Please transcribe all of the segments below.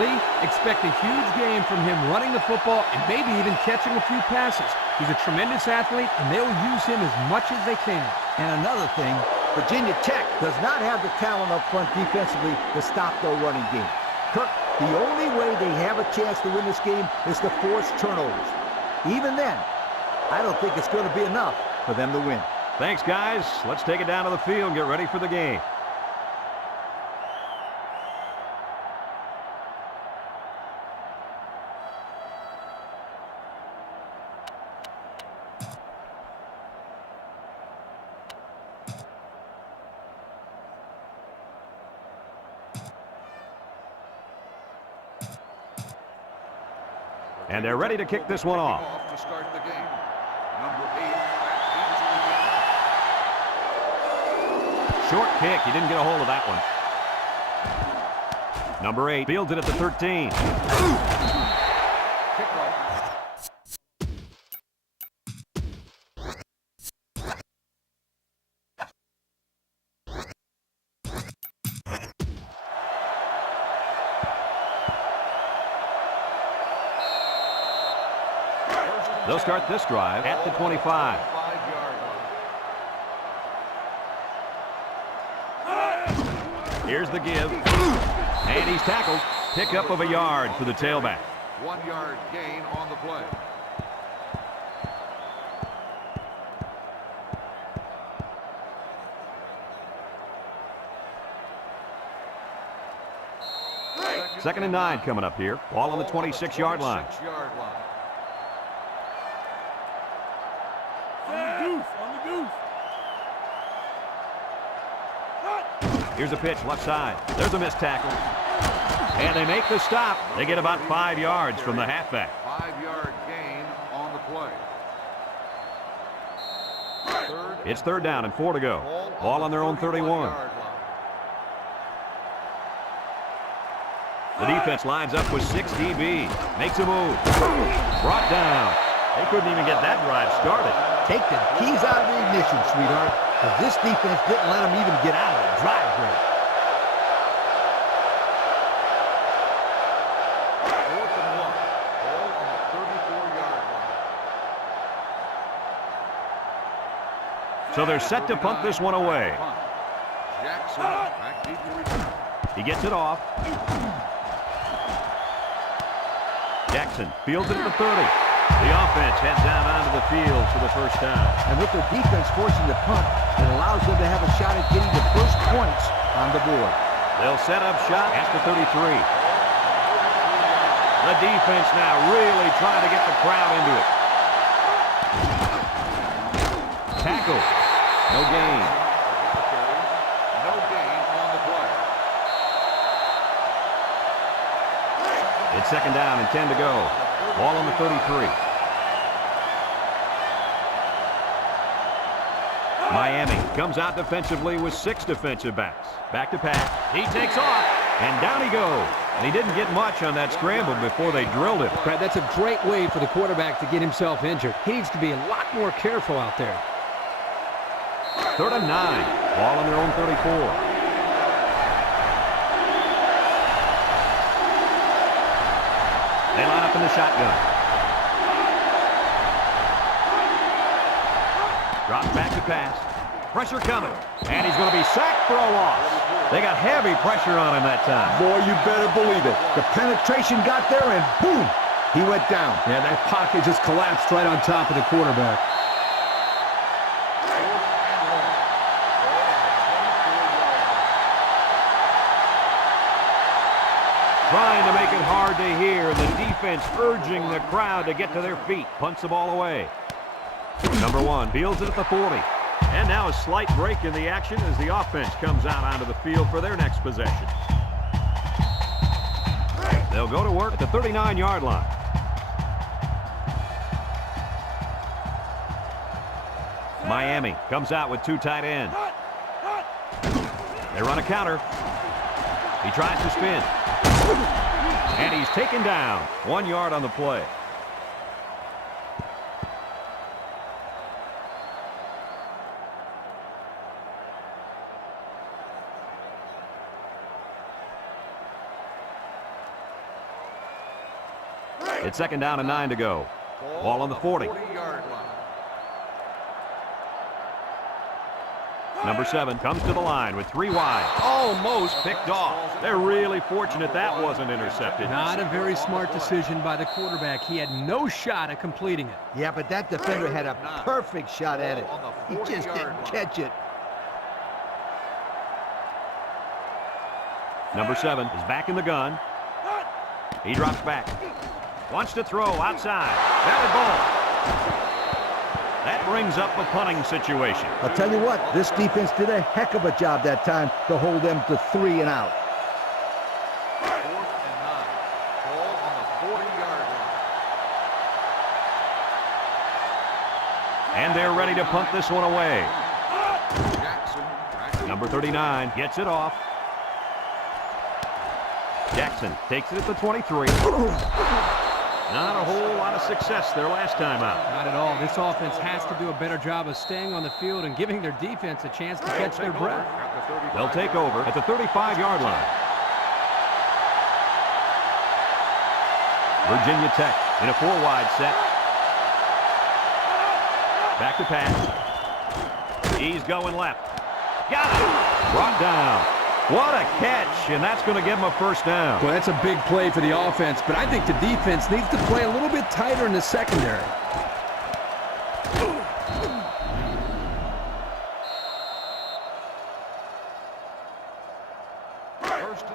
Lee, expect a huge game from him running the football and maybe even catching a few passes. He's a tremendous athlete, and they'll use him as much as they can. And another thing, Virginia Tech does not have the talent up front defensively to stop their running game. Kirk, the only way they have a chance to win this game is to force turnovers. Even then, I don't think it's going to be enough for them to win. Thanks, guys. Let's take it down to the field and get ready for the game. And they're ready to kick this one off. To start the game. Number 8. Short kick. He didn't get a hold of that one. Number 8 fields it at the 13. They'll start this drive at the 25. Here's the give. And he's tackled. Pickup of a yard for the tailback. 1 yard gain on the play. Second and 9 coming up here. Ball on the 26-yard line. Here's a pitch left side. There's a missed tackle. And they make the stop. They get about 5 yards from the halfback. 5-yard gain on the play. It's third down and 4 to go. Ball on their own 31. The defense lines up with 6 DB. Makes a move. Brought down. They couldn't even get that drive started. Take the keys out of the ignition, sweetheart, because this defense didn't let them even get out of the drive break. Fourth and 1. Ball on the 34-yard line. So they're set to punt this one away. Jackson back deep to return. He gets it off. Jackson fields it at the 30. The offense heads down onto the field for the first down. And with their defense forcing the punt, it allows them to have a shot at getting the first points on the board. They'll set up shot at the 33. The defense now really trying to get the crowd into it. Tackle. No gain. No gain on the play. It's second down and 10 to go. Ball on the 33. Miami comes out defensively with 6 defensive backs. Back to pass. He takes off, and down he goes. And he didn't get much on that scramble before they drilled him. Brad, that's a great way for the quarterback to get himself injured. He needs to be a lot more careful out there. Third and 9. Ball on their own 34. They line up in the shotgun. Drops back to pass. Pressure coming. And he's going to be sacked for a loss. They got heavy pressure on him that time. Boy, you better believe it. The penetration got there, and boom, he went down. Yeah, that pocket just collapsed right on top of the quarterback. Trying to make it hard to hear. The defense urging the crowd to get to their feet. Punts the ball away. Number 1 fields it at the 40. And now a slight break in the action as the offense comes out onto the field for their next possession. They'll go to work at the 39-yard line. Miami comes out with 2 tight ends. They run a counter. He tries to spin. And he's taken down. 1 yard on the play. It's 2nd down and 9 to go. Ball on the 40. 40-yard line. Number 7 comes to the line with 3 wide. Almost picked off. They're really fortunate that wasn't intercepted. Not a very smart decision by the quarterback. He had no shot at completing it. Yeah, but that defender had a perfect shot at it. He just didn't catch it. Number 7 is back in the gun. He drops back. Wants to throw outside. Batted ball. That brings up a punting situation. I'll tell you what, this defense did a heck of a job that time to hold them to 3 and out. 4th and 9. Ball on the 40-yard line. And they're ready to punt this one away. Jackson. Number 39 gets it off. Jackson takes it at the 23. Not a whole lot of success their last time out. Not at all. This offense has to do a better job of staying on the field and giving their defense a chance to catch their breath. They'll take over at the 35-yard line. Virginia Tech in a 4-wide set. Back to pass. He's going left. Got it. Brought down. What a catch, and that's going to give him a 1st down. Well, that's a big play for the offense, but I think the defense needs to play a little bit tighter in the secondary.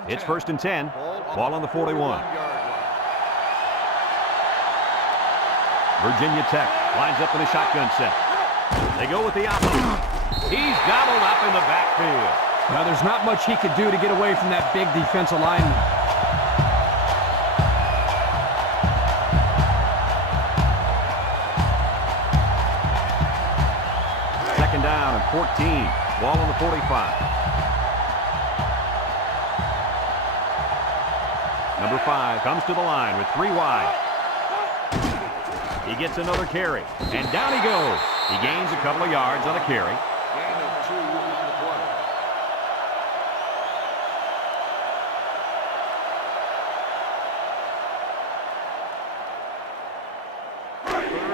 It's 1st and 10. Ball on the 41. Virginia Tech lines up in a shotgun set. They go with the option. He's gobbled up in the backfield. Well, there's not much he could do to get away from that big defensive lineman. Second down and 14. Ball on the 45. Number 5 comes to the line with 3 wide. He gets another carry, and down he goes. He gains a couple of yards on a carry. Gain of 2 on the play.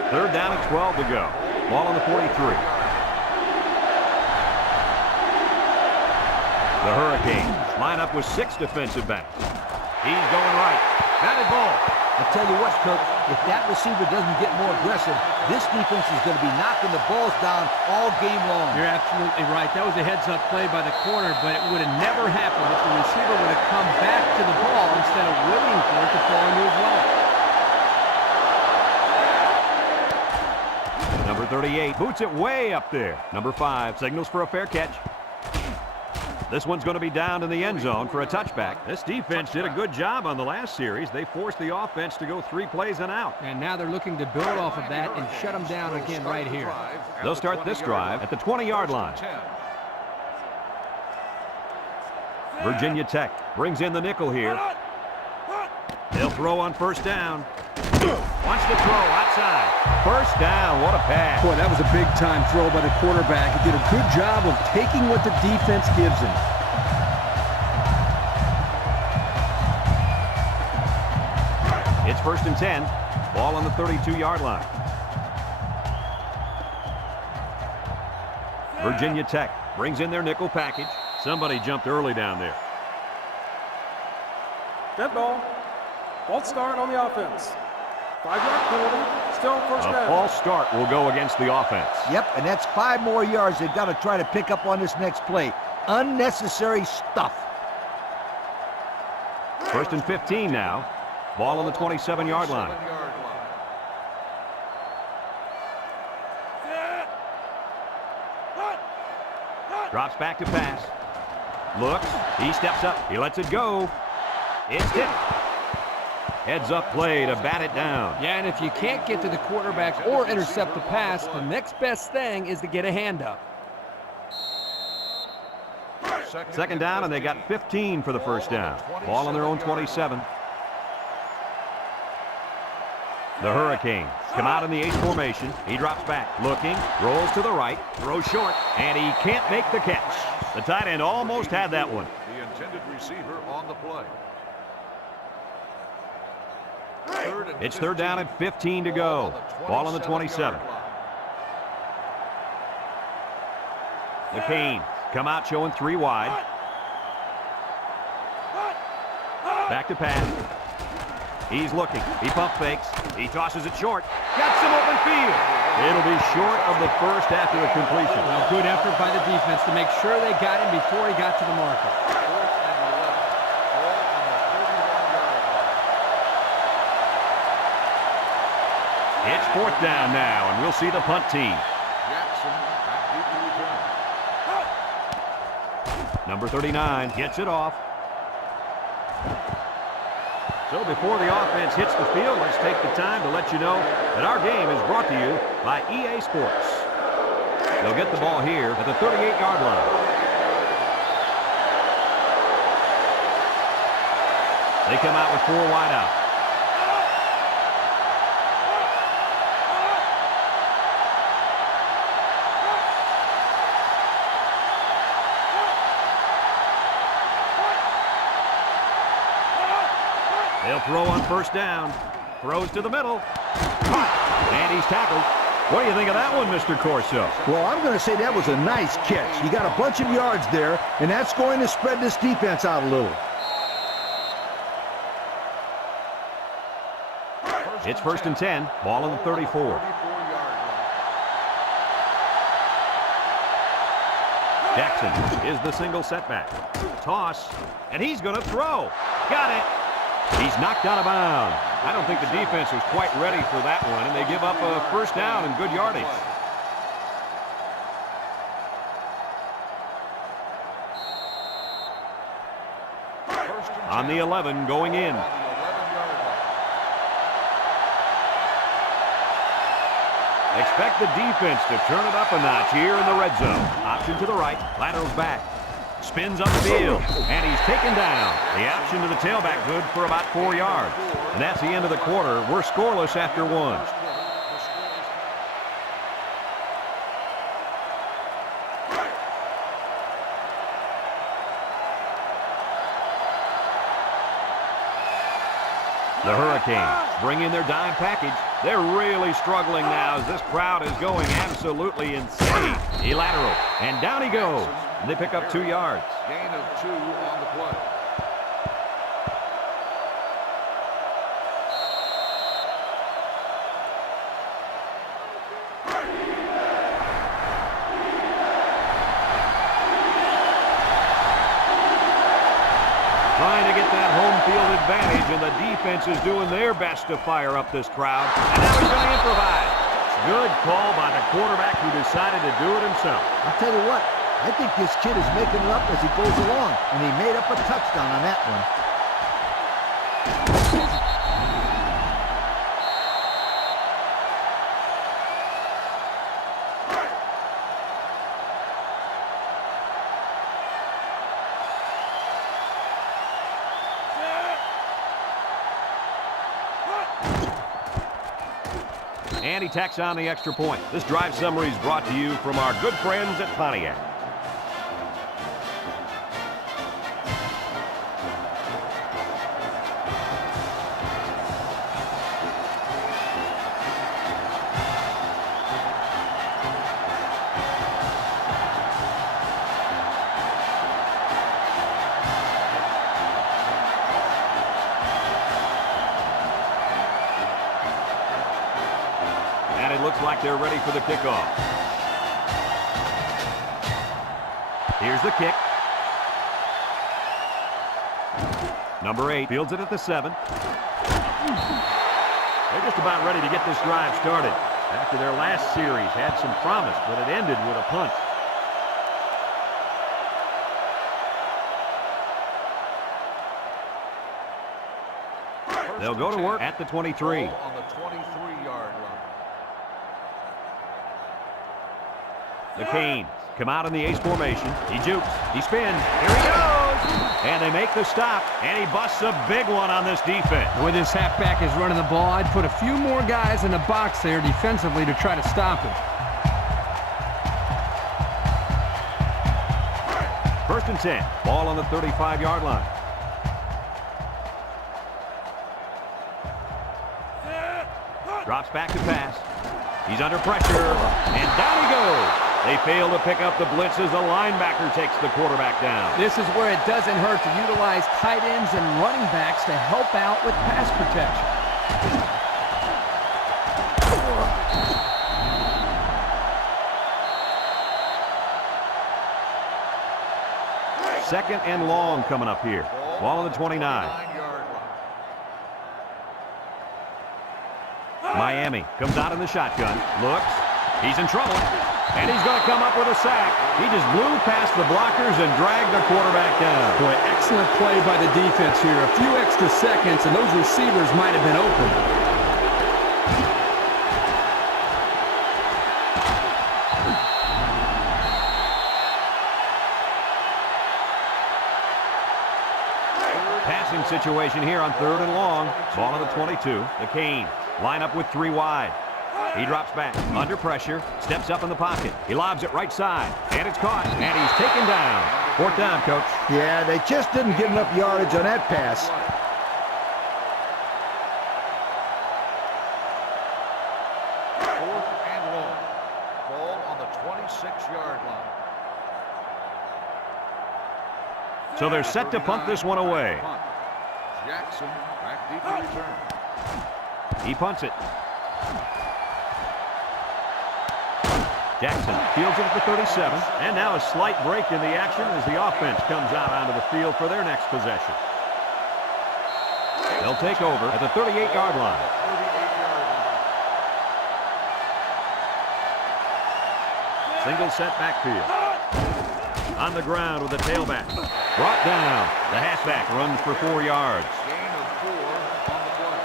3rd down and 12 to go. Ball on the 43. The Hurricanes line up with 6 defensive backs. He's going right. Batted ball. I'll tell you what, Kirk, if that receiver doesn't get more aggressive, this defense is going to be knocking the balls down all game long. You're absolutely right. That was a heads-up play by the corner, but it would have never happened if the receiver would have come back to the ball instead of waiting for it to fall into his lap. Number 38 boots it way up there. Number 5 signals for a fair catch. This one's going to be down in the end zone for a touchback. This defense did a good job on the last series. They forced the offense to go 3 plays and out. And now they're looking to build off of that and shut them down again right here. They'll start this drive at the 20-yard line. Virginia Tech brings in the nickel here. They'll throw on 1st down. Wants to throw outside. 1st down. What a pass. Boy, that was a big-time throw by the quarterback. He did a good job of taking what the defense gives him. It's 1st and 10. Ball on the 32-yard line. Virginia Tech brings in their nickel package. Somebody jumped early down there. Dead ball. False start on the offense. 5-yard penalty. Still 1st A down. false start will go against the offense. Yep, and that's 5 more yards they've got to try to pick up on this next play. Unnecessary stuff. 1st and 15 now. Ball on the 27-yard line. Drops back to pass. Looks. He steps up. He lets it go. It's tipped. Heads up play to bat it down. Yeah, and if you can't get to the quarterback or intercept the pass, the next best thing is to get a hand up. 2nd down, and they got 15 for the 1st down. Ball on their own 27. The Hurricanes come out in the H formation. He drops back, looking, rolls to the right, throws short, and he can't make the catch. The tight end almost had that one. The intended receiver on the play. It's third down and 15 to go. Ball on the 27. McCain come out showing 3 wide. Back to pass. He's looking. He pump fakes. He tosses it short. Got some open field. It'll be short of the first after the completion. Well, good effort by the defense to make sure they got him before he got to the marker. It's fourth down now, and we'll see the punt team. Jackson back deep to return. Number 39 gets it off. So before the offense hits the field, let's take the time to let you know that our game is brought to you by EA Sports. They'll get the ball here at the 38-yard line. They come out with 4 wide out. They'll throw on first down. Throws to the middle. And he's tackled. What do you think of that one, Mr. Corso? Well, I'm going to say that was a nice catch. You got a bunch of yards there, and that's going to spread this defense out a little. It's first and 10. Ball on the 34. Jackson is the single setback. Toss, and he's going to throw. Got it. He's knocked out of bounds. I don't think the defense was quite ready for that one, and they give up a first down and good yardage. On the 11, going in. Expect the defense to turn it up a notch here in the red zone. Option to the right, laterals back. Spins upfield, and he's taken down. The option to the tailback good for about 4 yards. And that's the end of the quarter. We're scoreless after 1. The Hurricanes bring in their dime package. They're really struggling now as this crowd is going absolutely insane. He lateral, and down he goes. And they pick up 2 yards. Gain of 2 on the play. Trying to get that home field advantage, and the defense is doing their best to fire up this crowd. And now he's going to improvise. Good call by the quarterback who decided to do it himself. I'll tell you what, I think this kid is making it up as he goes along, and he made up a touchdown on that one. And he tacks on the extra point. This drive summary is brought to you from our good friends at Pontiac. Looks like they're ready for the kickoff. Here's the kick. Number 8 fields it at the 7. They're just about ready to get this drive started. After their last series had some promise, but it ended with a punt. They'll go to work at the 23. On the 23-yard line. The Canes come out in the ace formation. He jukes. He spins. Here he goes. And they make the stop. And he busts a big one on this defense. The way this halfback is running the ball, I'd put a few more guys in the box there defensively to try to stop him. First and 10. Ball on the 35-yard line. Drops back to pass. He's under pressure, and down he goes. They fail to pick up the blitz as the linebacker takes the quarterback down. This is where it doesn't hurt to utilize tight ends and running backs to help out with pass protection. Second and long coming up here. Ball on the 29. 9-yard line. Miami comes out in the shotgun. Looks. He's in trouble. And he's going to come up with a sack. He just blew past the blockers and dragged the quarterback down. Boy, excellent play by the defense here. A few extra seconds, and those receivers might have been open. Passing situation here on 3rd and long. Ball on the 22. The Canes line up with 3 wide. He drops back, under pressure, steps up in the pocket. He lobs it right side, and it's caught, and he's taken down. 4th down, Coach. Yeah, they just didn't get enough yardage on that pass. Fourth and long. Ball on the 26-yard line. So they're set to punt this one away. Punt. Jackson back deep to return. He punts it. Jackson fields it at the 37, and now a slight break in the action as the offense comes out onto the field for their next possession. They'll take over at the 38-yard line. 38-yard line. Single set backfield. On the ground with the tailback. Brought down. The halfback runs for 4 yards. Gain of 4 on the play.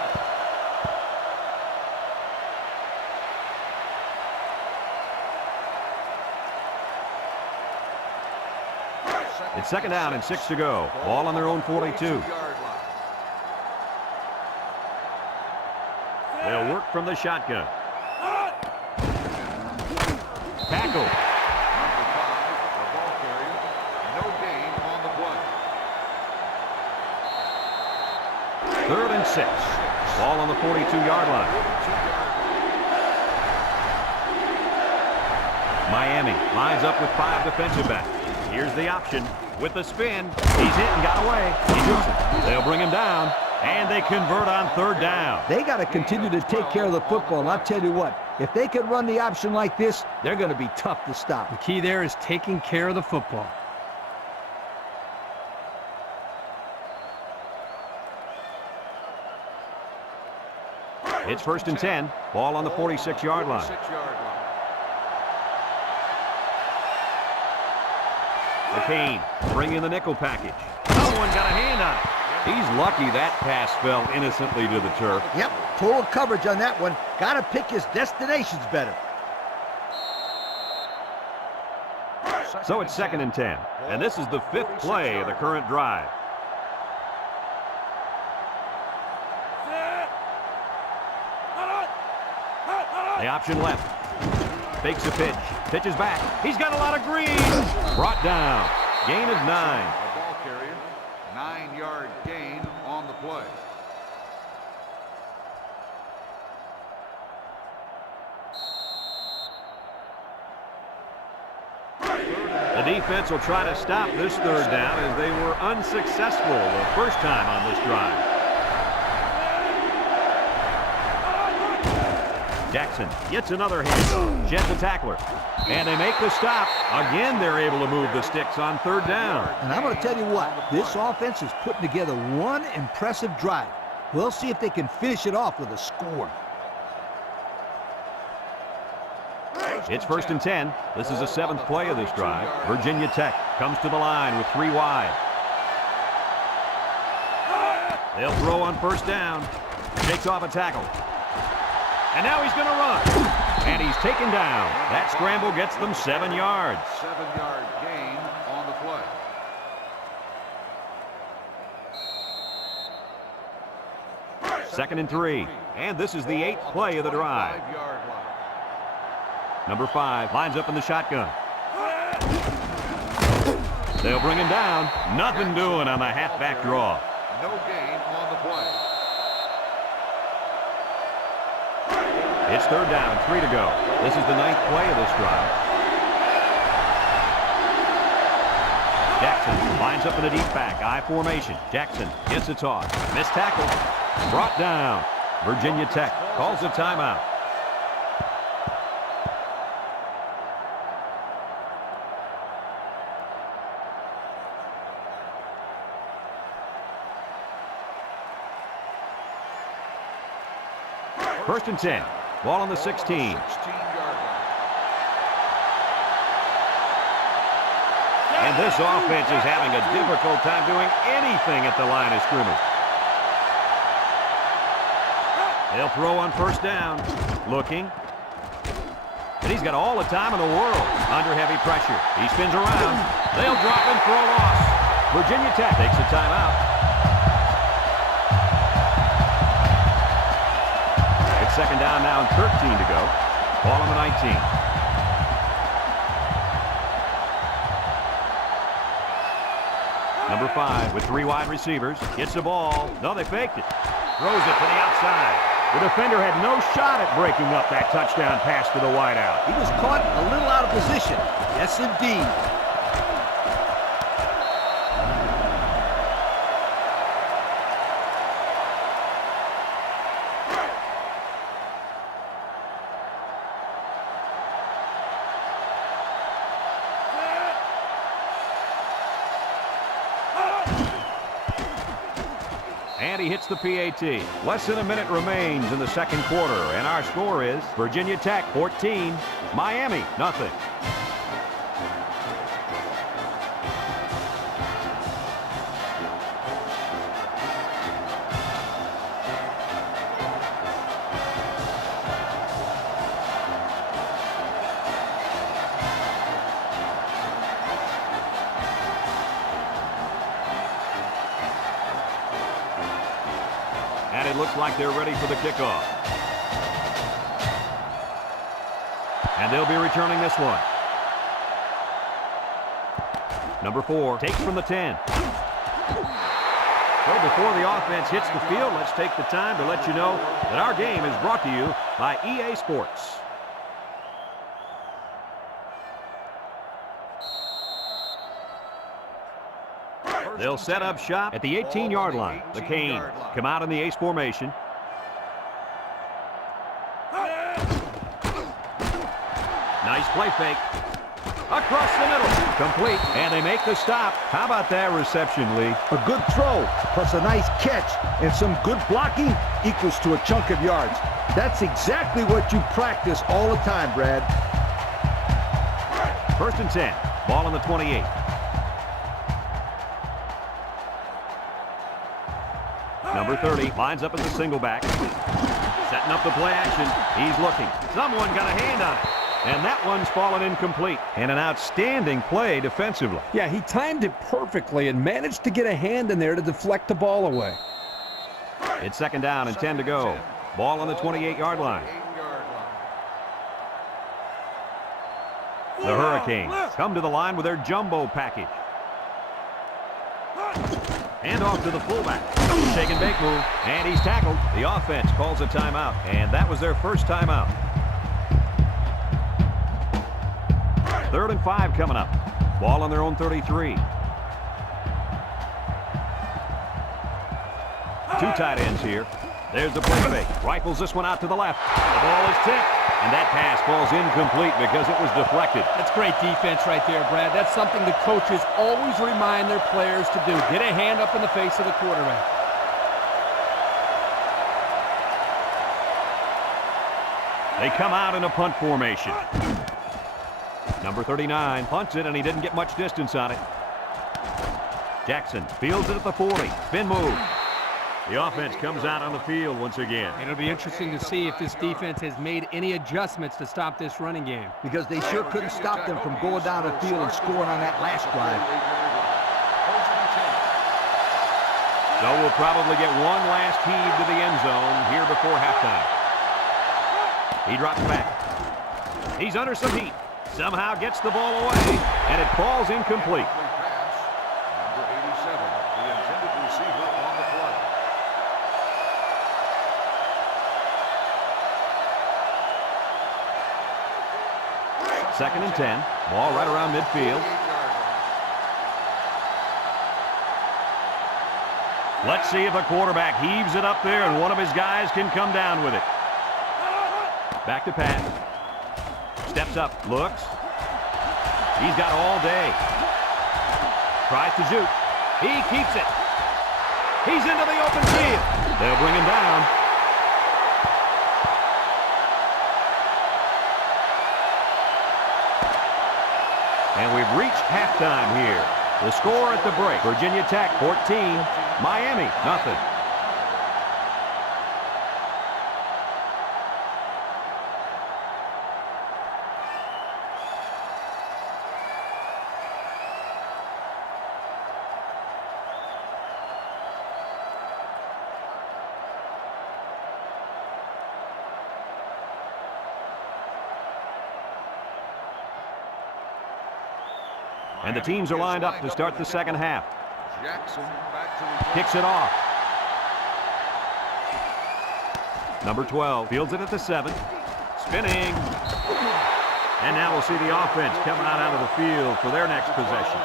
It's 2nd down and 6 to go. Ball on their own 42. 42-yard line. They'll work from the shotgun. Tackle. Number 5, the ball carrier. No gain on the play. 3rd and 6. Ball on the 42-yard line. 42-yard Miami lines up with 5 defensive backs. Here's the option with the spin. He's hit and got away. He hits it. They'll bring him down, and they convert on 3rd down. They got to continue to take care of the football, and I'll tell you what, if they can run the option like this, they're going to be tough to stop. The key there is taking care of the football. It's 1st and 10. Ball on the 46-yard line. 46-yard line. The Canes bring in the nickel package. Someone got a hand on it. He's lucky that pass fell innocently to the turf. Yep, total coverage on that one. Got to pick his destinations better. So it's 2nd and 10. And this is the 5th play of the current drive. The option left. Fakes a pitch. Pitches back. He's got a lot of green. Brought down. Gain of 9. The ball carrier. 9-yard gain on the play. The defense will try to stop this 3rd down as they were unsuccessful the first time on this drive. Jackson gets another hit. Sheds the tackler. And they make the stop. Again, they're able to move the sticks on 3rd down. And I'm going to tell you what, this offense is putting together one impressive drive. We'll see if they can finish it off with a score. It's 1st and 10. This is the 7th play of this drive. Virginia Tech comes to the line with 3 wide. They'll throw on 1st down. Takes off a tackle. And now he's going to run. And he's taken down. That scramble gets them 7 yards. 7-yard gain on the play. 2nd and 3. And this is the 8th play of the drive. 5-yard line. Number 5 lines up in the shotgun. They'll bring him down. Nothing doing on the halfback draw. No gain on the play. It's third down and 3 to go. This is the 9th play of this drive. Jackson lines up in a deep back. I formation. Jackson gets a toss. Missed tackle. Brought down. Virginia Tech calls a timeout. First and 10. Ball on the 16. 16-yard line. And this offense is having a difficult time doing anything at the line of scrimmage. They'll throw on first down. Looking. And he's got all the time in the world under heavy pressure. He spins around. They'll drop him for a loss. Virginia Tech takes a timeout. It's second down now and 13 to go. Ball on the 19. Number 5 with 3 wide receivers. Gets the ball. No, they faked it. Throws it to the outside. The defender had no shot at breaking up that touchdown pass to the wideout. He was caught a little out of position. Yes, indeed. And he hits the PAT. Less than a minute remains in the second quarter, and our score is Virginia Tech 14, Miami nothing. And it looks like they're ready for the kickoff. And they'll be returning this one. Number 4 takes from the 10. So before the offense hits the field, let's take the time to let you know that our game is brought to you by EA Sports. They'll set up shop at the 18-yard line. The Canes come out in the ace formation. Nice play fake. Across the middle. Complete. And they make the stop. How about that reception, Lee? A good throw, plus a nice catch, and some good blocking equals to a chunk of yards. That's exactly what you practice all the time, Brad. First and 10. Ball on the 28. Number 30 lines up as a single back. Setting up the play action. He's looking. Someone got a hand on it. And that one's fallen incomplete. And an outstanding play defensively. Yeah, he timed it perfectly and managed to get a hand in there to deflect the ball away. It's second down and 10 to go. Ball on the 28-yard line. The Hurricanes come to the line with their jumbo package. And off to the fullback. Shake and bake move. And he's tackled. The offense calls a timeout. And that was their first timeout. Third and 5 coming up. Ball on their own 33. 2 tight ends here. There's the play fake. Rifles this one out to the left. The ball is tipped. And that pass falls incomplete because it was deflected. That's great defense right there, Brad. That's something the coaches always remind their players to do. Get a hand up in the face of the quarterback. They come out in a punt formation. Number 39 punts it, and he didn't get much distance on it. Jackson fields it at the 40. Spin move. The offense comes out on the field once again. It'll be interesting to see if this defense has made any adjustments to stop this running game. Because they sure couldn't stop them from going down the field and scoring on that last drive. So we'll probably get one last heave to the end zone here before halftime. He drops back. He's under some heat. Somehow gets the ball away, and it falls incomplete. Number 87, the intended receiver on the play. 2 2nd and 10. Ball right around midfield. Let's see if the quarterback heaves it up there and one of his guys can come down with it. Back to pass. Steps up, looks. He's got all day. Tries to shoot. He keeps it. He's into the open field. They'll bring him down. And we've reached halftime here. The score at the break, Virginia Tech 14, Miami nothing. And the teams are lined up to start the second half. Jackson back to Kicks it off. Number 12 fields it at the 7. Spinning. And now we'll see the offense coming out of the field for their next possession.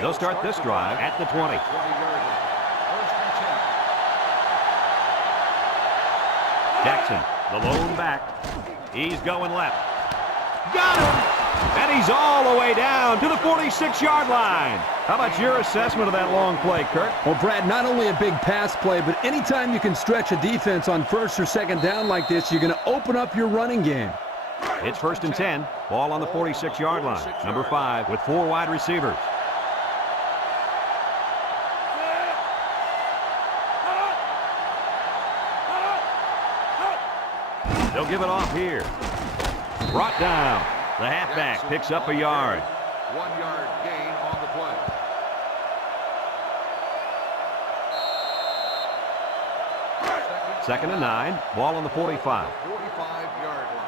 They'll start this drive at the 20. Jackson, the lone back. He's going left. Got him! And he's all the way down to the 46-yard line. How about your assessment of that long play, Kirk? Well, Brad, not only a big pass play, but anytime you can stretch a defense on 1st or 2nd down like this, you're going to open up your running game. It's 1st and 10. Ball on the 46-yard line. Number 5 with 4 wide receivers. They'll give it off here. Brought down. The halfback picks up a yard. 1-yard gain on the play. Second and 9. Ball on the 45. 45-yard line.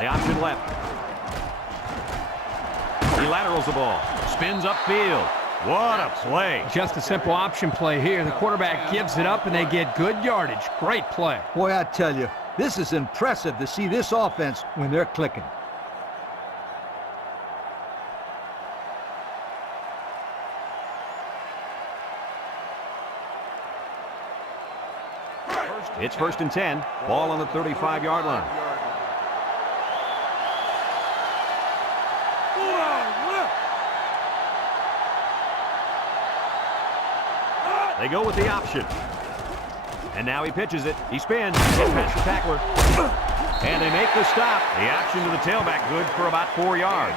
The option left. He laterals the ball. Spins upfield. What a play. Just a simple option play here. The quarterback gives it up, and they get good yardage. Great play. Boy, I tell you, this is impressive to see this offense when they're clicking. It's 1st and 10. Ball on the 35-yard line. They go with the option. And now he pitches it. He spins. Gets past the tackler. And they make the stop. The action to the tailback good for about 4 yards.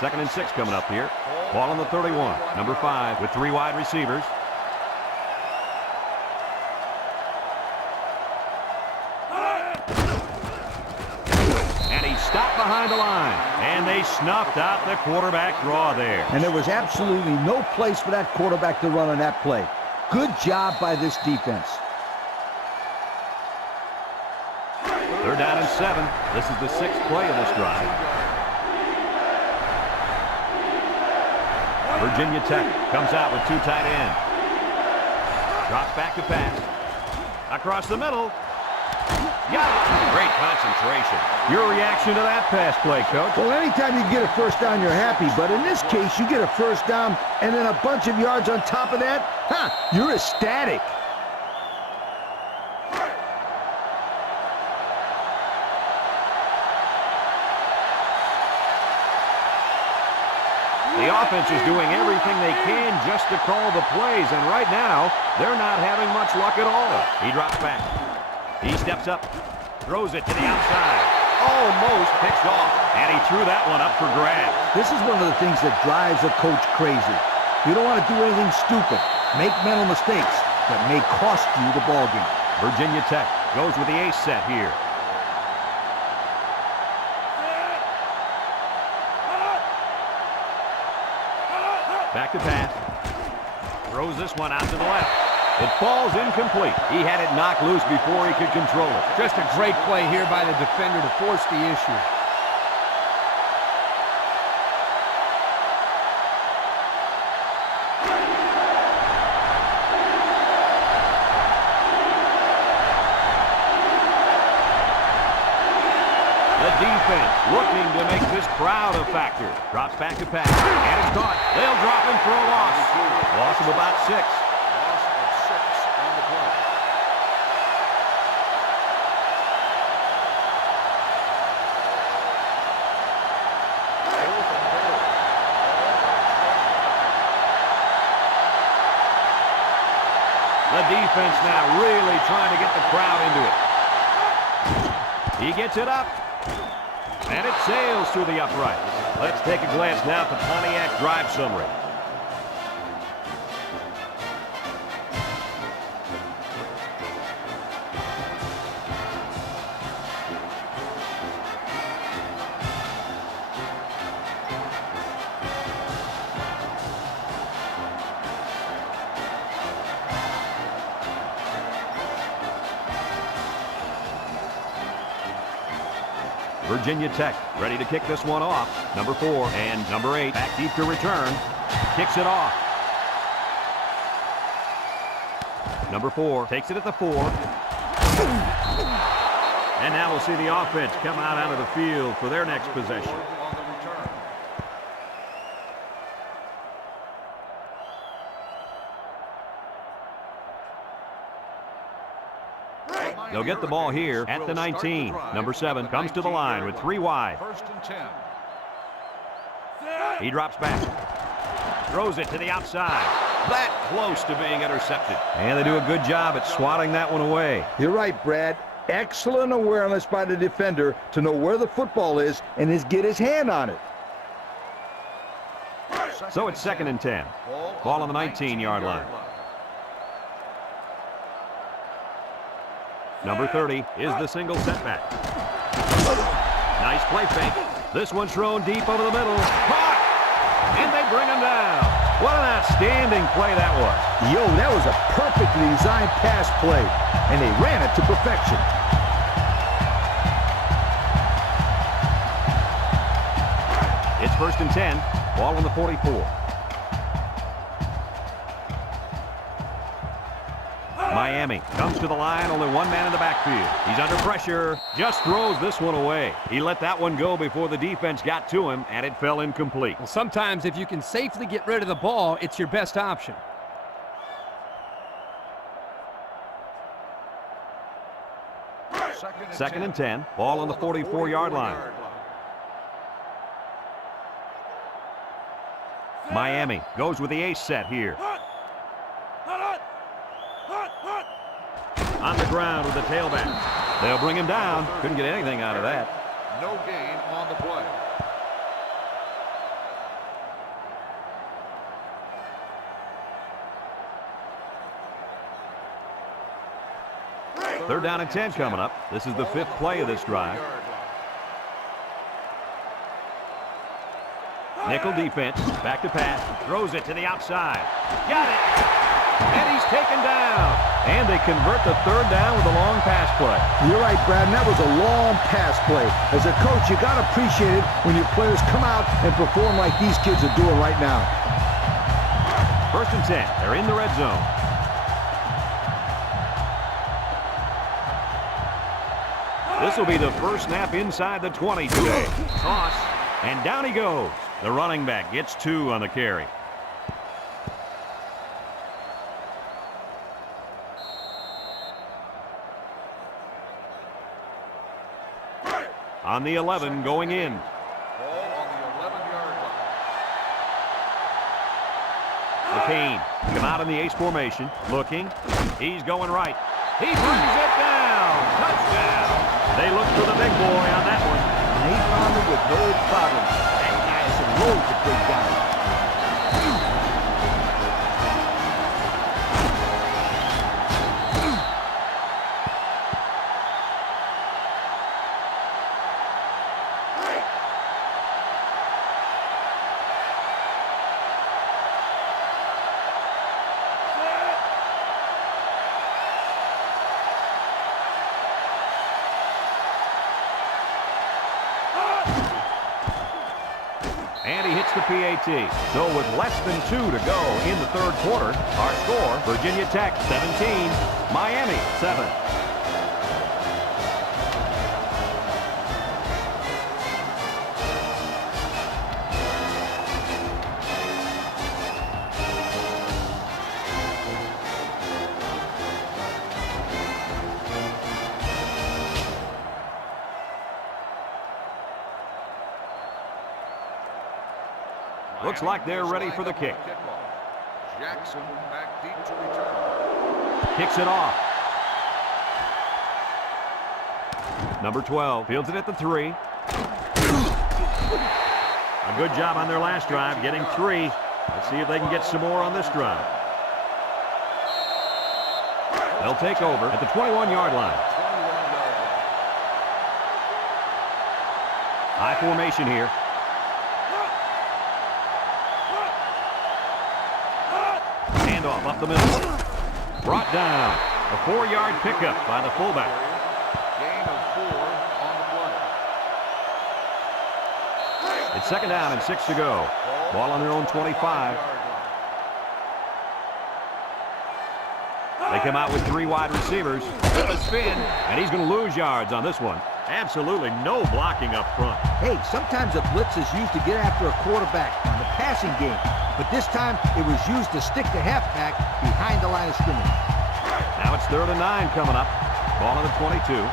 2nd and 6 coming up here. Ball on the 31. Number 5 with 3 wide receivers. And he stopped behind the line. And they snuffed out the quarterback draw there. And there was absolutely no place for that quarterback to run on that play. Good job by this defense. 3rd down and 7. This is the 6th play of this drive. Virginia Tech comes out with 2 tight ends. Drops back to pass. Across the middle. Got it. Great concentration. Your reaction to that pass play, Coach? Well, anytime you get a first down, you're happy. But in this case, you get a first down and then a bunch of yards on top of that. You're ecstatic. The offense is doing everything they can just to call the plays, and right now, they're not having much luck at all. He drops back. He steps up, throws it to the outside. Almost picked off, and he threw that one up for grabs. This is one of the things that drives a coach crazy. You don't want to do anything stupid, make mental mistakes that may cost you the ballgame. Virginia Tech goes with the ace set here. Back to pass. Throws this one out to the left. It falls incomplete. He had it knocked loose before he could control it. Just a great play here by the defender to force the issue. The defense looking to make this crowd a factor. Drops back to pass. And it's caught. They'll drop him for a loss. Loss of about 6. Loss of 6 on the play. Fourth and goal. The defense now really trying to get the crowd into it. He gets it up. And it sails through the upright. Let's take a glance now at the Pontiac drive summary. Virginia Tech ready to kick this one off. Number 4 and number 8 back deep to return. Kicks it off. Number 4 takes it at the 4. And now we'll see the offense come out onto the field for their next possession. On the return. They'll get the ball here at the 19. Number 7 comes to the line with 3 wide. First and 10. He drops back. Throws it to the outside. That close to being intercepted. And they do a good job at swatting that one away. You're right, Brad. Excellent awareness by the defender to know where the football is and get his hand on it. So it's 2nd and 10. Ball on the 19-yard line. Number 30 is the single setback. Nice play fake. This one's thrown deep over the middle. Caught! And they bring him down. What an outstanding play that was. Yo, that was a perfectly designed pass play, and they ran it to perfection. It's 1st and 10. Ball on the 44. Miami comes to the line, only one man in the backfield. He's under pressure, just throws this one away. He let that one go before the defense got to him, and it fell incomplete. Well, sometimes if you can safely get rid of the ball, it's your best option. Second and 10. Ball on the 44-yard line. Miami goes with the ace set here. On the ground with the tailback. They'll bring him down. Couldn't get anything out of that. No gain on the play. Third down and 10 coming up. This is the 5th play of this drive. Nickel defense. Back to pass. Throws it to the outside. Got it. And he's taken down. And they convert the 3rd down with a long pass play. You're right, Brad, and that was a long pass play. As a coach, you got to appreciate it when your players come out and perform like these kids are doing right now. 1st and 10. They're in the red zone. This will be the first snap inside the 20 today. Toss, and down he goes. The running back gets 2 on the carry. On the 11 going in. Ball on the 11-yard line. McCain come out in the ace formation. Looking. He's going right. He brings it down. Touchdown. They look for the big boy on that one. And he found it with no problem. That guy has some load to break down. PAT. So with less than 2 to go in the third quarter, our score, Virginia Tech 17, Miami 7. Looks like they're ready for the kick. Jackson back deep to return. Kicks it off. Number 12 fields it at the 3. A good job on their last drive, getting 3. Let's see if they can get some more on this drive. They'll take over at the 21-yard line. High formation here. Handoff up the middle. Brought down. A 4-yard pickup by the fullback. Gain of 4 on the play. It's second down and 6 to go. Ball on their own 25. They come out with 3 wide receivers. With a spin, and he's going to lose yards on this one. Absolutely no blocking up front. Hey, sometimes a blitz is used to get after a quarterback in the passing game, but this time it was used to stick the halfback behind the line of scrimmage. Now it's 3rd and 9 coming up. Ball on the 22.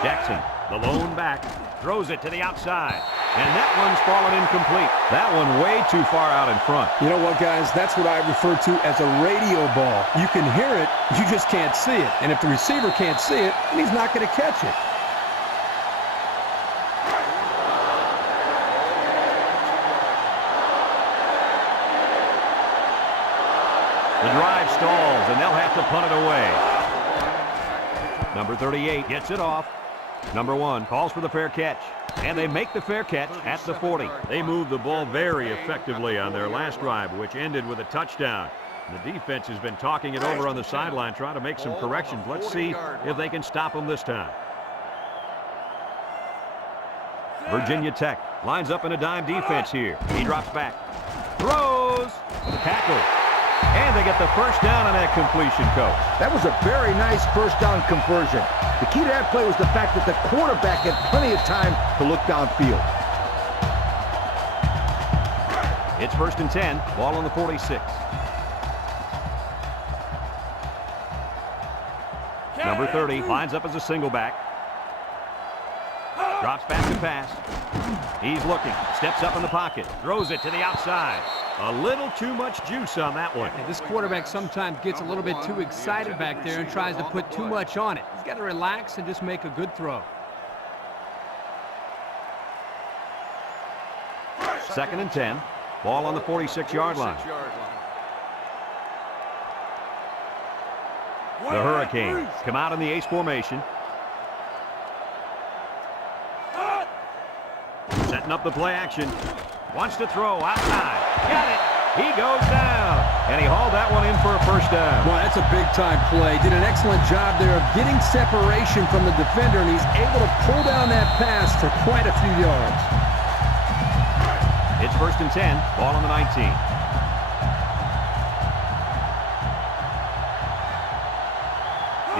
Jackson, the lone back, throws it to the outside. And that one's fallen incomplete. That one way too far out in front. You know what, guys? That's what I refer to as a radio ball. You can hear it, you just can't see it. And if the receiver can't see it, he's not going to catch it. The drive stalls, and they'll have to punt it away. Number 38 gets it off. Number 1 calls for the fair catch. And they make the fair catch at the 40. They moved the ball very effectively on their last drive, which ended with a touchdown. The defense has been talking it over on the sideline, trying to make some corrections. Let's see if they can stop them this time. Virginia Tech lines up in a dime defense here. He drops back. Throws. The tackle. And they get the first down on that completion, Coach. That was a very nice first down conversion. The key to that play was the fact that the quarterback had plenty of time to look downfield. It's 1st and 10. Ball on the 46. Number 30 lines up as a single back. Drops back to pass. He's looking. Steps up in the pocket. Throws it to the outside. A little too much juice on that one. This quarterback sometimes gets a little bit too excited back there and tries to put too much on it. He's got to relax and just make a good throw. 2nd and 10. Ball on the 46-yard line. The Hurricanes come out in the ace formation. Setting up the play action. Wants to throw outside. Got it. He goes down. And he hauled that one in for a first down. Boy, that's a big-time play. Did an excellent job there of getting separation from the defender, and he's able to pull down that pass for quite a few yards. It's 1st and 10. Ball on the 19.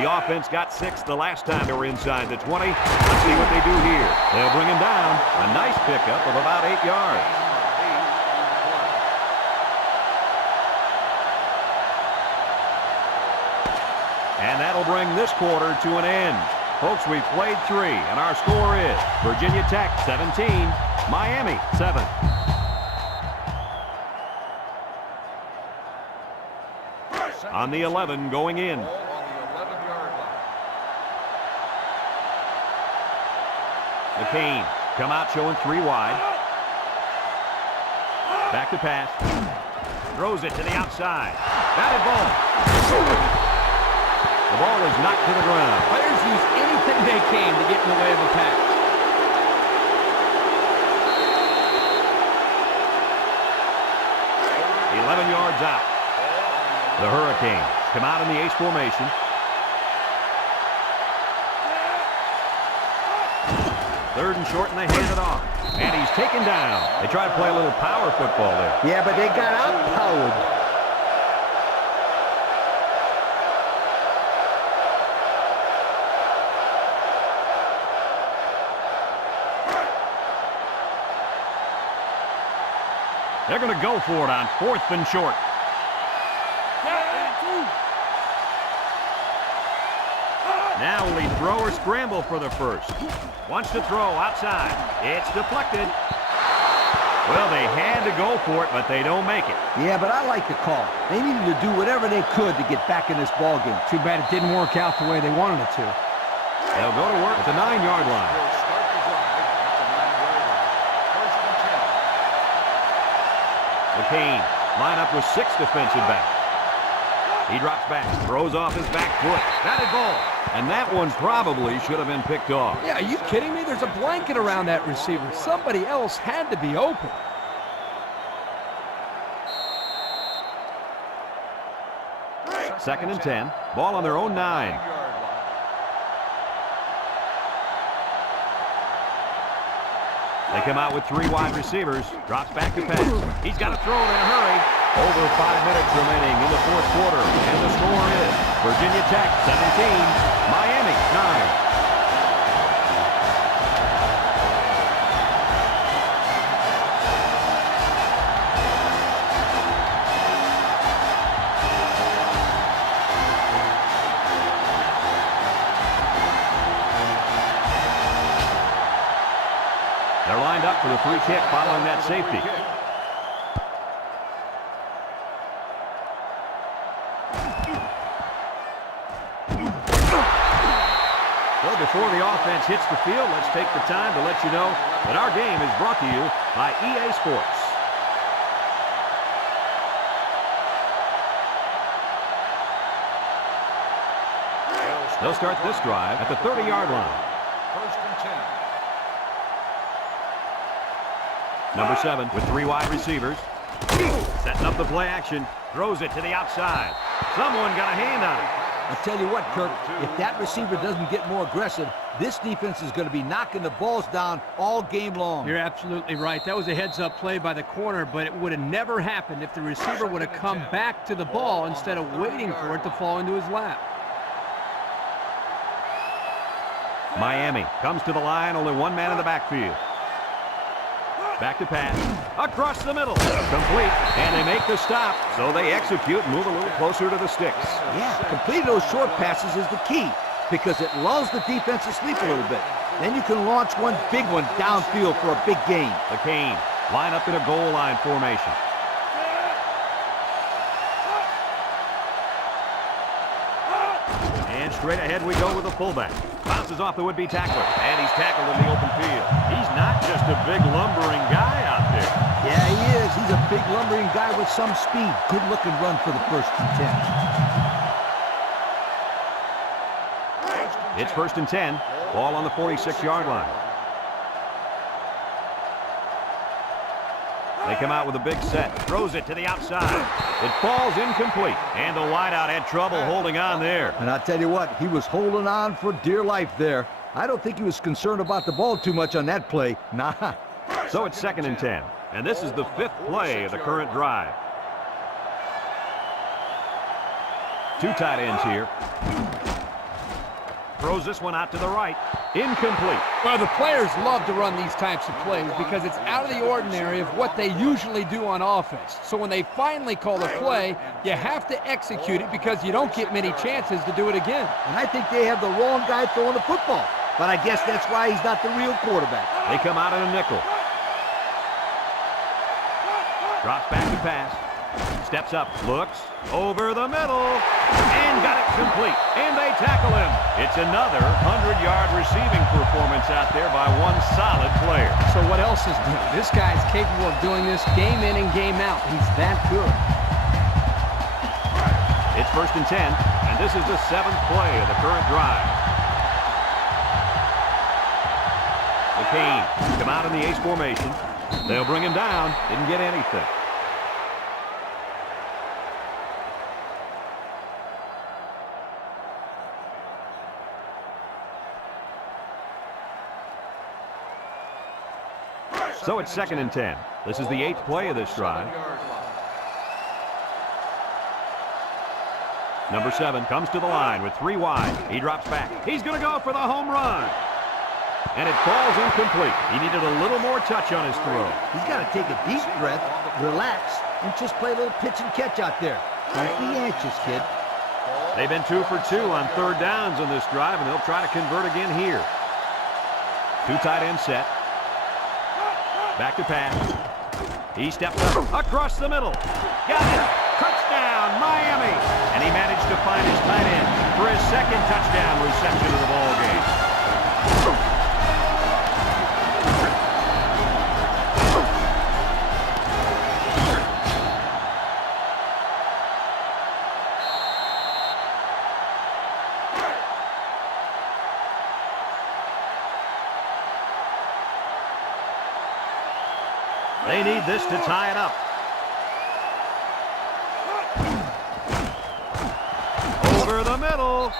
The offense got 6 the last time they were inside the 20. Let's see what they do here. They'll bring him down. A nice pickup of about 8 yards. And that'll bring this quarter to an end. Folks, we've played 3, and our score is Virginia Tech 17, Miami 7. On the 11 going in. The Canes come out showing 3 wide. Back to pass. Throws it to the outside. Batted ball. The ball is knocked to the ground. Players use anything they can to get in the way of a pass. $11 yards out. The Hurricanes come out in the ace formation. Third and short, and they hand it off. And he's taken down. They try to play a little power football there. Yeah, but they got outpowered. They're going to go for it on 4th and short. Now will he throw or scramble for the first? Wants to throw outside. It's deflected. Well, they had to go for it, but they don't make it. Yeah, but I like the call. They needed to do whatever they could to get back in this ball game. Too bad it didn't work out the way they wanted it to. They'll go to work at the 9-yard line. Will start the drive at the 9-yard line. First and 10. McCain line up with 6 defensive backs. He drops back, throws off his back foot. Batted ball. And that one probably should have been picked off. Yeah, are you kidding me? There's a blanket around that receiver. Somebody else had to be open. Second and 10. Ball on their own 9. 9-yard line. They come out with 3 wide receivers. Drops back to pass. He's got to throw it in a hurry. Over 5 minutes remaining in the 4th quarter. And the score is Virginia Tech 17, Miami 9. They're lined up for the free kick following that safety. Well, before the offense hits the field, let's take the time to let you know that our game is brought to you by EA Sports. They'll start this drive at the 30-yard line. First and 10. Number 7 with 3 wide receivers. Setting up the play action. Throws it to the outside. Someone got a hand on it. I'll tell you what, Kirk, if that receiver doesn't get more aggressive, this defense is going to be knocking the balls down all game long. You're absolutely right. That was a heads-up play by the corner, but it would have never happened if the receiver would have come back to the ball instead of waiting for it to fall into his lap. Miami comes to the line, only 1 man in the backfield. Back to pass. Across the middle. Complete. And they make the stop. So they execute, move a little closer to the sticks. Yeah, completing those short passes is the key because it lulls the defense to sleep a little bit. Then you can launch one big one downfield for a big gain. McCain line up in a goal line formation. And straight ahead we go with the fullback. Bounces off the would-be tackler. And he's tackled in the open field. He's not just a big lumbering guy out there. Yeah, he is. He's a big lumbering guy with some speed. Good-looking run for the first and 10. It's first and 10. Ball on the 46-yard line. They come out with a big set. Throws it to the outside. It falls incomplete. And the wideout had trouble holding on there. And I'll tell you what, he was holding on for dear life there. I don't think he was concerned about the ball too much on that play. Nah. So it's second and 10. And this is the 5th play of the current drive. 2 tight ends here. Throws this one out to the right. Incomplete. Well, the players love to run these types of plays because it's out of the ordinary of what they usually do on offense. So when they finally call a play, you have to execute it because you don't get many chances to do it again. And I think they have the wrong guy throwing the football. But I guess that's why he's not the real quarterback. They come out in a nickel. Drops back to pass. Steps up, looks, over the middle, and got it complete. And they tackle him. It's another 100-yard receiving performance out there by one solid player. So what else is new? This guy's capable of doing this game in and game out. He's that good. It's first and 10, and this is the 7th play of the current drive. McCain come out in the ace formation. They'll bring him down. Didn't get anything. So it's 2nd and 10. This is the 8th play of this drive. Number 7 comes to the line with 3 wide. He drops back. He's going to go for the home run. And it falls incomplete. He needed a little more touch on his throw. He's got to take a deep breath, relax, and just play a little pitch and catch out there. Don't be anxious, kid. They've been 2 for 2 on 3rd downs in this drive, and they'll try to convert again here. 2 tight end set. Back to pass. He steps up across the middle. Got it. Touchdown, Miami. And he managed to find his tight end for his 2nd touchdown reception of the ball game. They need this to tie it up. Over the middle.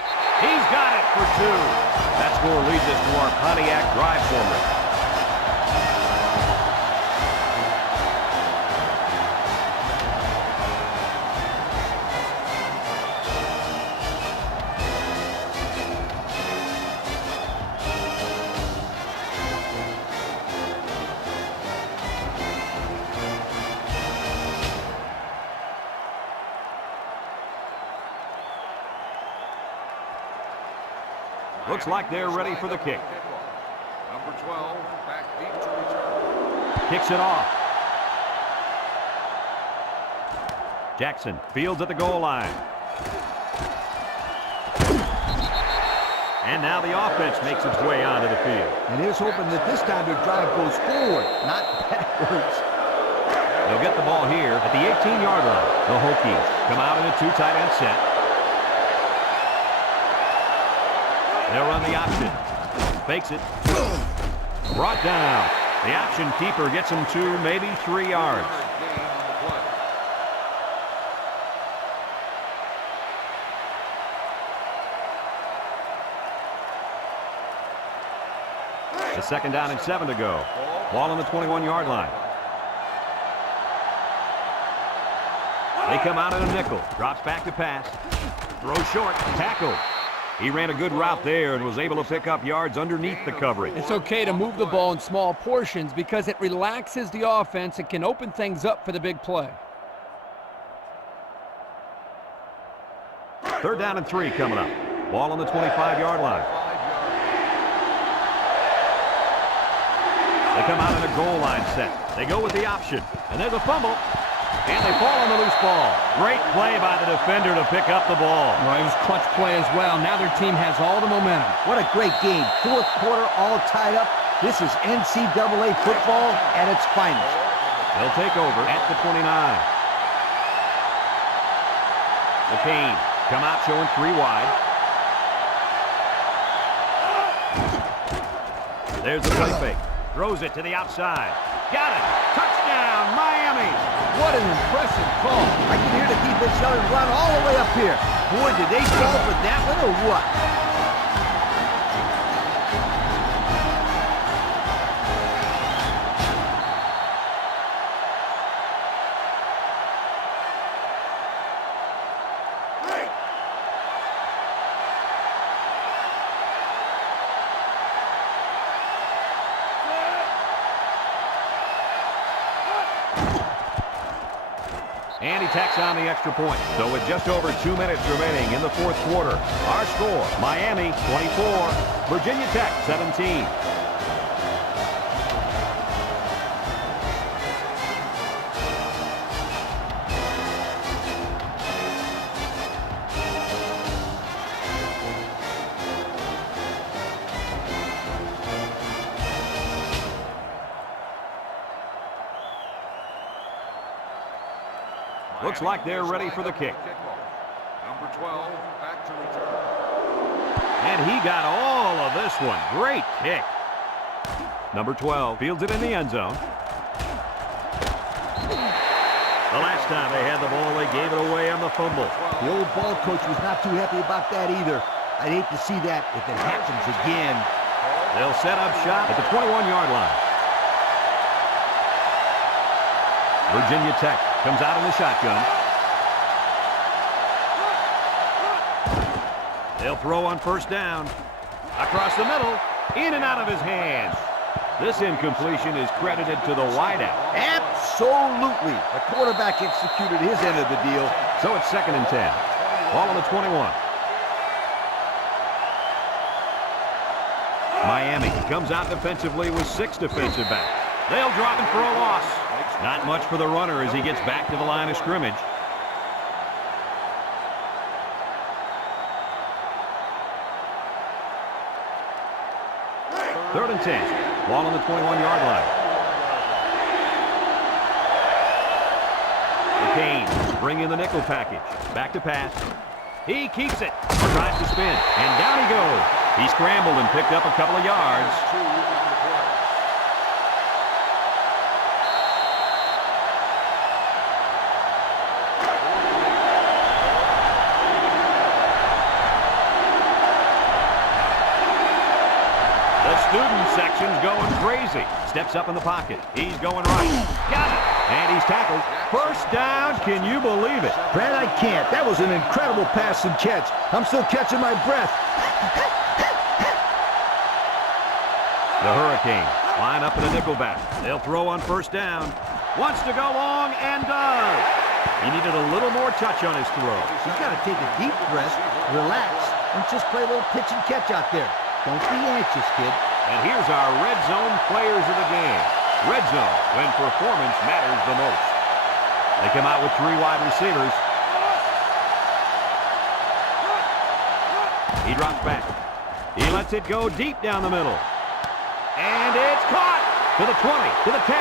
He's got it for 2. That score leads us to our Pontiac drive forward. Looks like they're ready for the kick. Number 12, back deep to return. Kicks it off. Jackson fields at the goal line. And now the offense makes its way onto the field. And here's hoping that this time their drive goes forward, not backwards. They'll get the ball here at the 18-yard line. The Hokies come out in a 2 tight end set. They'll run the option. Fakes it. Brought down. The option keeper gets him 2, maybe 3 yards. The 2nd down and 7 to go. Ball on the 21-yard line. They come out in a nickel. Drops back to pass. Throws short. Tackle. He ran a good route there and was able to pick up yards underneath the coverage. It's okay to move the ball in small portions because it relaxes the offense and can open things up for the big play. 3rd down and 3 coming up. Ball on the 25-yard line. They come out in a goal line set. They go with the option. And there's a fumble. And they fall on the loose ball. Great play by the defender to pick up the ball. Well, it was clutch play as well. Now their team has all the momentum. What a great game. 4th quarter, all tied up. This is NCAA football at its finest. They'll take over at the 29. The Canes come out showing 3 wide. There's the play fake. Throws it to the outside. Got it. Touchdown, Miami. What an impressive call. I can hear the defense yelling, run all the way up here. Boy, did they fall for that one or what? And he tacks on the extra point. So with just over 2 minutes remaining in the 4th quarter, our score, Miami 24, Virginia Tech 17. Looks like they're ready for the kick. Number 12, back to return. And he got all of this one. Great kick. Number 12 fields it in the end zone. The last time they had the ball, they gave it away on the fumble. The old ball coach was not too happy about that either. I'd hate to see that if it happens again. They'll set up shop at the 21-yard line. Virginia Tech comes out in the shotgun. They'll throw on first down. Across the middle, in and out of his hands. This incompletion is credited to the wideout. Absolutely. The quarterback executed his end of the deal. So it's 2nd and 10. Ball on the 21. Miami comes out defensively with 6 defensive backs. They'll drop him for a loss. Not much for the runner as he gets back to the line of scrimmage. 3rd and 10. Ball on the 21-yard line. The Canes bring in the nickel package. Back to pass. He keeps it. Tries to spin. And down he goes. He scrambled and picked up a couple of yards. Student section's going crazy. Steps up in the pocket. He's going right. Got it. And he's tackled. First down. Can you believe it? Brad, I can't. That was an incredible pass and catch. I'm still catching my breath. The Hurricanes line up in a nickelback. They'll throw on first down. Wants to go long and does. He needed a little more touch on his throw. He's got to take a deep breath, relax, and just play a little pitch and catch out there. Don't be anxious, kid. And here's our red zone players of the game. Red zone, when performance matters the most. They come out with 3 wide receivers. He drops back. He lets it go deep down the middle. And it's caught to the 20, to the 10.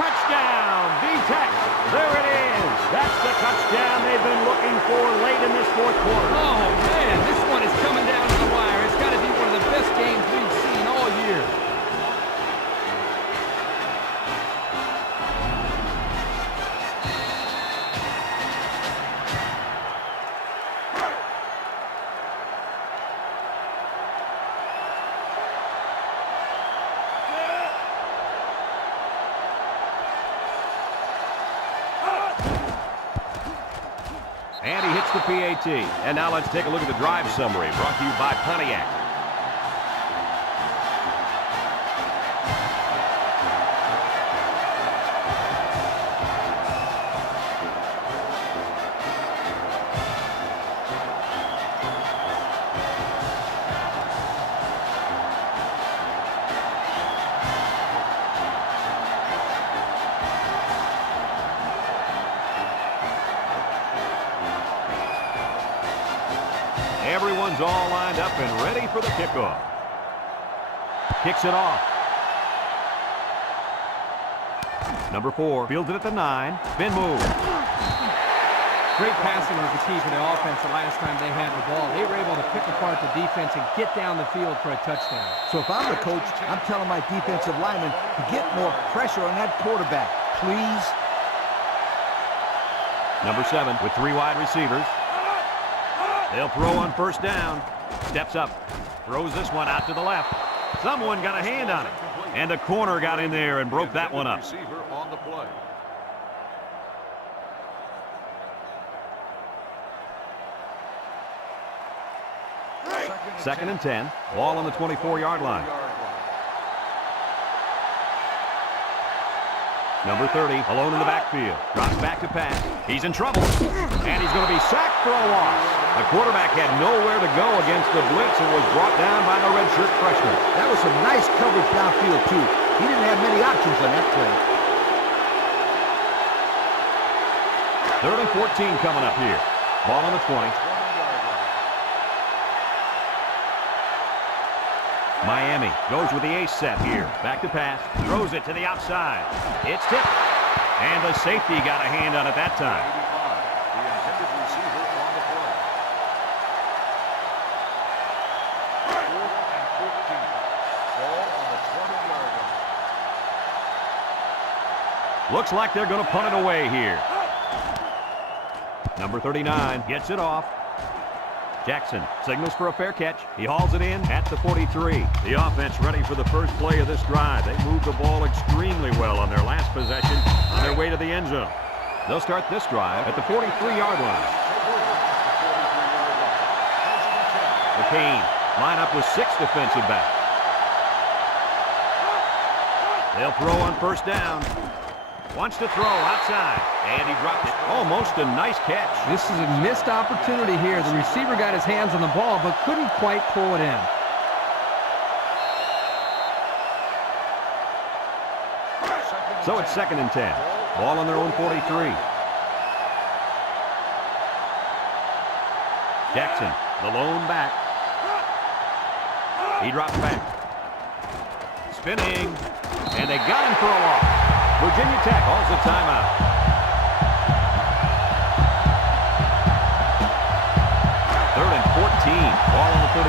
Touchdown, V-Tech. There it is. That's the touchdown they've been looking for late in this 4th quarter. Oh, man, this one is coming down to the wire. It's got to be one of the best games we've seen all year. And he hits the PAT. And now let's take a look at the drive summary brought to you by Pontiac. Everyone's all lined up and ready for the kickoff. Kicks it off. Number 4 fields it at the 9. Spin move. Great passing was the key for the offense the last time they had the ball. They were able to pick apart the defense and get down the field for a touchdown. So if I'm the coach, I'm telling my defensive linemen to get more pressure on that quarterback, please. Number 7 with 3 wide receivers. They'll throw on first down. Steps up. Throws this one out to the left. Someone got a hand on it. And a corner got in there and broke that one up. Receiver on the play. Second and 10. Ball on the 24-yard line. Number 30, alone in the backfield. Drops back to pass. He's in trouble. And he's going to be sacked for a loss. The quarterback had nowhere to go against the blitz and was brought down by the redshirt freshman. That was some nice coverage downfield, too. He didn't have many options on that play. 3rd and 14 coming up here. Ball on the 20. Miami goes with the ace set here. Back to pass. Throws it to the outside. It's tipped. And the safety got a hand on it that time. The intended receiver on the play. 4th and 14. Ball on the 20-yard line. Looks like they're going to punt it away here. Number 39 gets it off. Jackson signals for a fair catch. He hauls it in at the 43. The offense ready for the first play of this drive. They moved the ball extremely well on their last possession. On their their way to the end zone. They'll start this drive at the 43-yard line. McCain line up with 6 defensive backs. They'll throw on first down. Wants to throw outside, and he dropped it. Almost a nice catch. This is a missed opportunity here. The receiver got his hands on the ball, but couldn't quite pull it in. So it's 2nd and 10. Ball on their own 43. Jackson, the lone back. He drops back. Spinning. And they got him for a loss. Virginia Tech calls a timeout. Third and 14. Ball on the 39.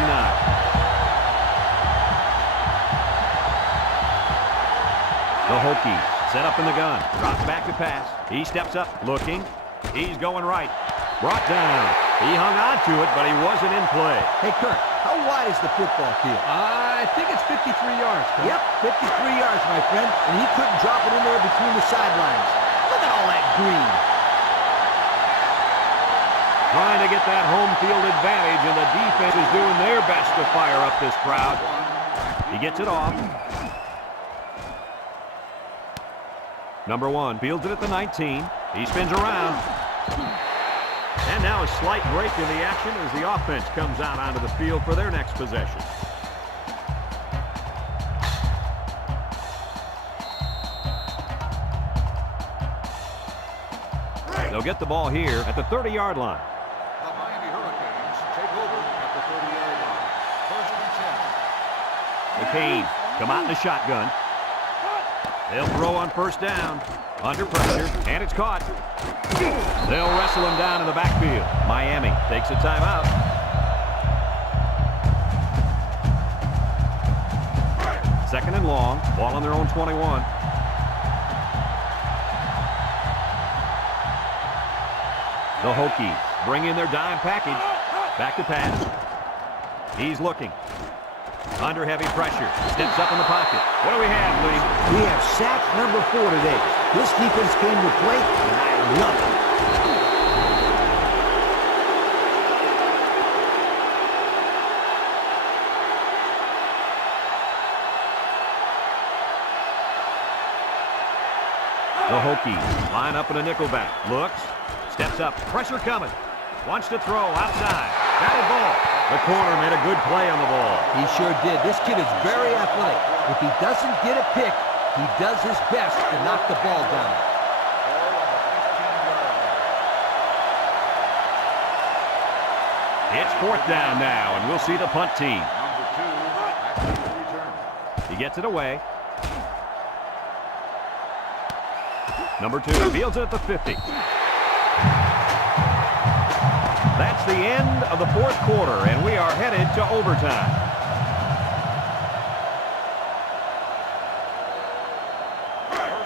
The Hokies set up in the gun. Drops back to pass. He steps up, looking. He's going right. Brought down. He hung on to it, but he wasn't in play. Hey, Kirk, how wide is the football field? I think it's 53 yards. Coach. Yep, 53 yards, my friend, and he couldn't drop it in there between the sidelines. Look at all that green. Trying to get that home field advantage, and the defense is doing their best to fire up this crowd. He gets it off. Number 1 fields it at the 19. He spins around. And now a slight break in the action as the offense comes out onto the field for their next possession. They'll get the ball here at the 30-yard line. The Miami Hurricanes take over at the 30-yard line. 1st and 10. McCain come out in the shotgun. They'll throw on first down. Under pressure, and it's caught. They'll wrestle him down in the backfield. Miami takes a timeout. Second and long. Ball on their own 21. The Hokies bring in their dime package. Back to pass. He's looking. Under heavy pressure. Steps up in the pocket. What do we have, Lee? We have sack number 4 today. This defense came to play, and I love it. The Hokies line up in a nickelback. Looks. Steps up. Pressure coming. Wants to throw outside. Batted ball. The corner made a good play on the ball. He sure did. This kid is very athletic. If he doesn't get a pick, he does his best to knock the ball down. It's 4th down now, and we'll see the punt team. Number 2 after the return. He gets it away. Number 2 fields it at the 50. That's the end of the 4th quarter, and we are headed to overtime.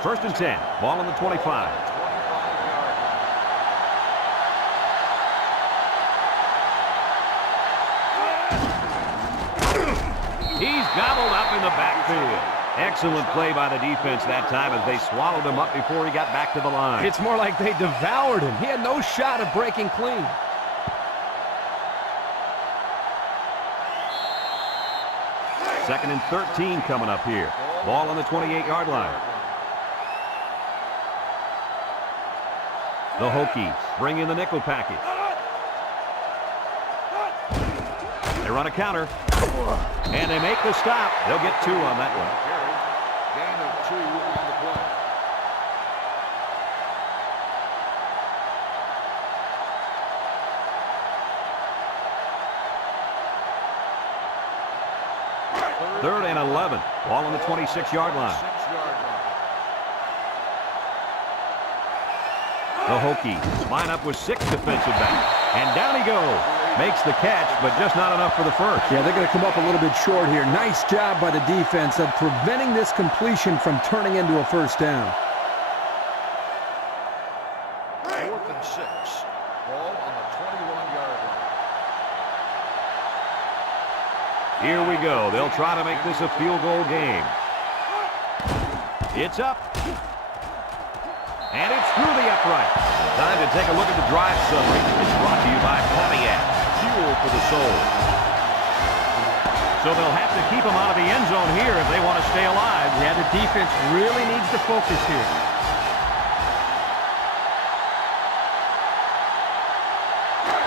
First and 10. Ball on the 25. He's gobbled up in the backfield. Excellent play by the defense that time as they swallowed him up before he got back to the line. It's more like they devoured him. He had no shot of breaking clean. Second and 13 coming up here. Ball on the 28-yard line. The Hokies bring in the nickel package. They run a counter. And they make the stop. They'll get 2 on that one. Gain of 2 on the play. Third and 11. Ball on the 26-yard line. The Hokies line up with 6 defensive backs. And down he goes. Makes the catch, but just not enough for the first. Yeah, they're going to come up a little bit short here. Nice job by the defense of preventing this completion from turning into a first down. 4th and 6. Ball on the 21-yard line. Here we go. They'll try to make this a field goal game. It's up. And it's through the upright. Time to take a look at the drive summary. It's brought to you by Pontiac. Fuel for the soul. So they'll have to keep him out of the end zone here if they want to stay alive. Yeah, the defense really needs to focus here.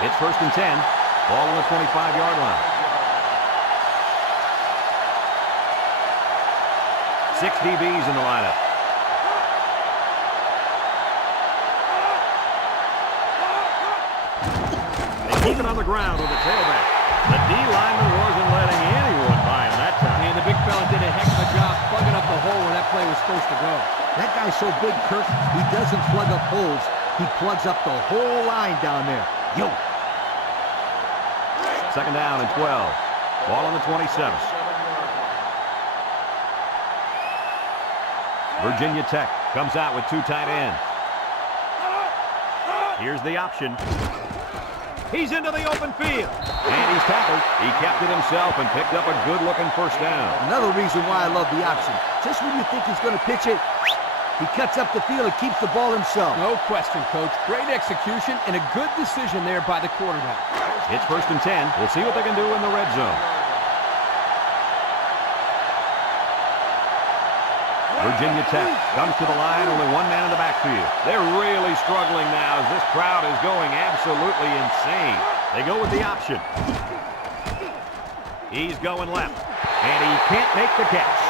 It's 1st and 10. Ball on the 25-yard line. 6 DBs in the lineup. They keep it on the ground with the tailback. The D lineman wasn't letting anyone by him that time. And the big fella did a heck of a job plugging up the hole where that play was supposed to go. That guy's so big, Kirk, he doesn't plug up holes. He plugs up the whole line down there. Yo. 2nd down and 12. Ball on the 27. Virginia Tech comes out with 2 tight ends. Here's the option. He's into the open field. And he's tackled. He kept it himself and picked up a good-looking 1st down. Another reason why I love the option. Just when you think he's going to pitch it, he cuts up the field and keeps the ball himself. No question, Coach. Great execution and a good decision there by the quarterback. It's 1st and 10. We'll see what they can do in the red zone. Virginia Tech comes to the line, only 1 man in the backfield. They're really struggling now as this crowd is going absolutely insane. They go with the option. He's going left, and he can't make the catch.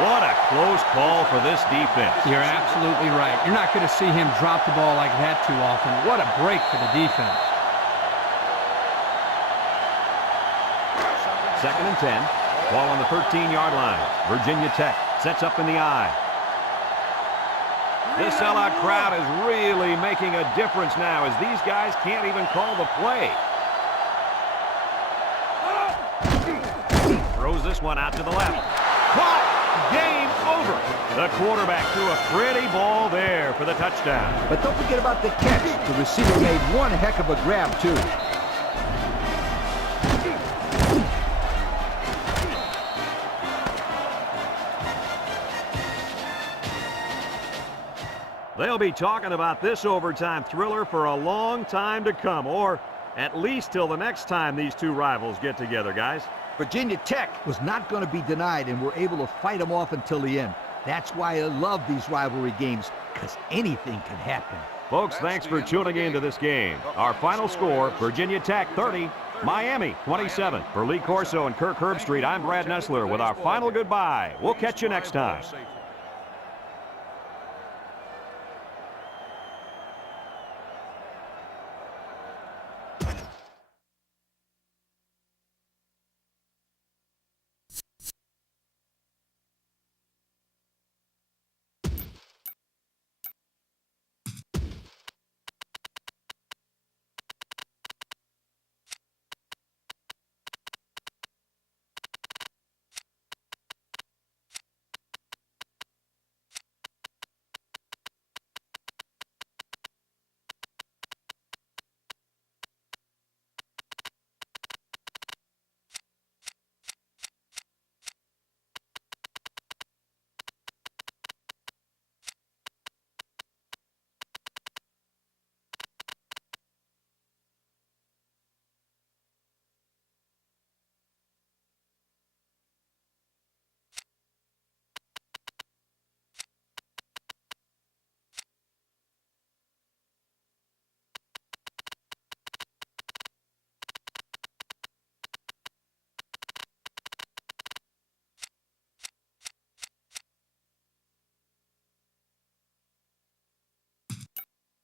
What a close call for this defense. You're absolutely right. You're not going to see him drop the ball like that too often. What a break for the defense. 2nd and 10. Ball on the 13-yard line. Virginia Tech sets up in the I. This sellout crowd is really making a difference now as these guys can't even call the play. Throws this one out to the left. Caught! Game over! The quarterback threw a pretty ball there for the touchdown. But don't forget about the catch. The receiver made one heck of a grab, too. They'll be talking about this overtime thriller for a long time to come, or at least till the next time these two rivals get together, guys. Virginia Tech was not going to be denied and were able to fight them off until the end. That's why I love these rivalry games, because anything can happen. Folks, thanks for tuning in to this game. Our final score, Virginia Tech 30, Miami 27. For Lee Corso and Kirk Herbstreit, I'm Brad Nessler with our final goodbye. We'll catch you next time.